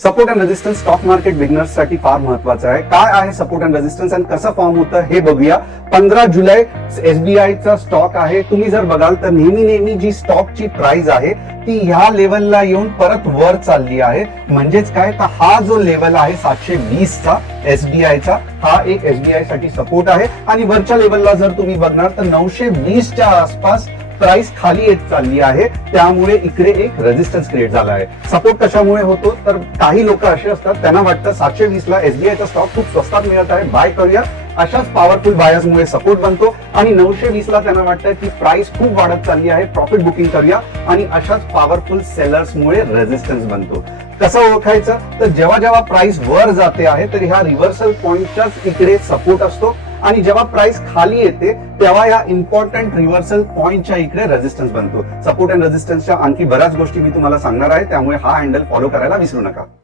Support and resistance stock market beginners साठी फार महत्वाचं आहे. काय आहे सपोर्ट अँड रेजिस्टन्स आणि कसं फॉर्म होतं हे बघूया. 15 जुलै एसबीआयचा स्टॉक आहे. तुम्ही जर बघाल तर नेहमी जी स्टॉकची प्राइस आहे ती ह्या लेवलला येऊन परत वर चालली आहे. म्हणजेच काय, तर हा जो लेवल आहे 720 चा एसबीआयचा, हा एक एसबीआय साठी सपोर्ट आहे. आणि वरच्या लेवलला जर तुम्ही बघणार तर 920 च्या आसपास प्राइस खाली येत चालली आहे. त्यामुळे इकडे एक रेजिस्टन्स क्रिएट झाला आहे. सपोर्ट कशामुळे होतो, तर काही लोक असे असतात त्यांना वाटतं 720 ला एसबीआयचा स्टॉक खूप स्वस्तात मिळत आहे, बाय करूया. अशाच पॉवरफुल बायर्समुळे सपोर्ट बनतो. आणि 920 ला त्यांना वाटतं की प्राइस खूप वाढत चालली आहे, प्रॉफिट बुकिंग करूया. आणि अशाच पॉवरफुल सेलर्समुळे रेजिस्टन्स बनतो. कसं ओळखायचं, तर जेव्हा जेव्हा प्राइस वर जाते आहे तर ह्या रिव्हर्सल पॉइंटच्याच इकडे सपोर्ट असतो. आणि जेव्हा प्राइस खाली येते तेव्हा या इम्पॉर्टंट रिव्हर्सल पॉइंटच्या इकडे रेजिस्टन्स बनतो. सपोर्ट अँड रेजिस्टन्सच्या आणखी बऱ्याच गोष्टी मी तुम्हाला सांगणार आहे, त्यामुळे हा हँडल फॉलो करायला विसरू नका.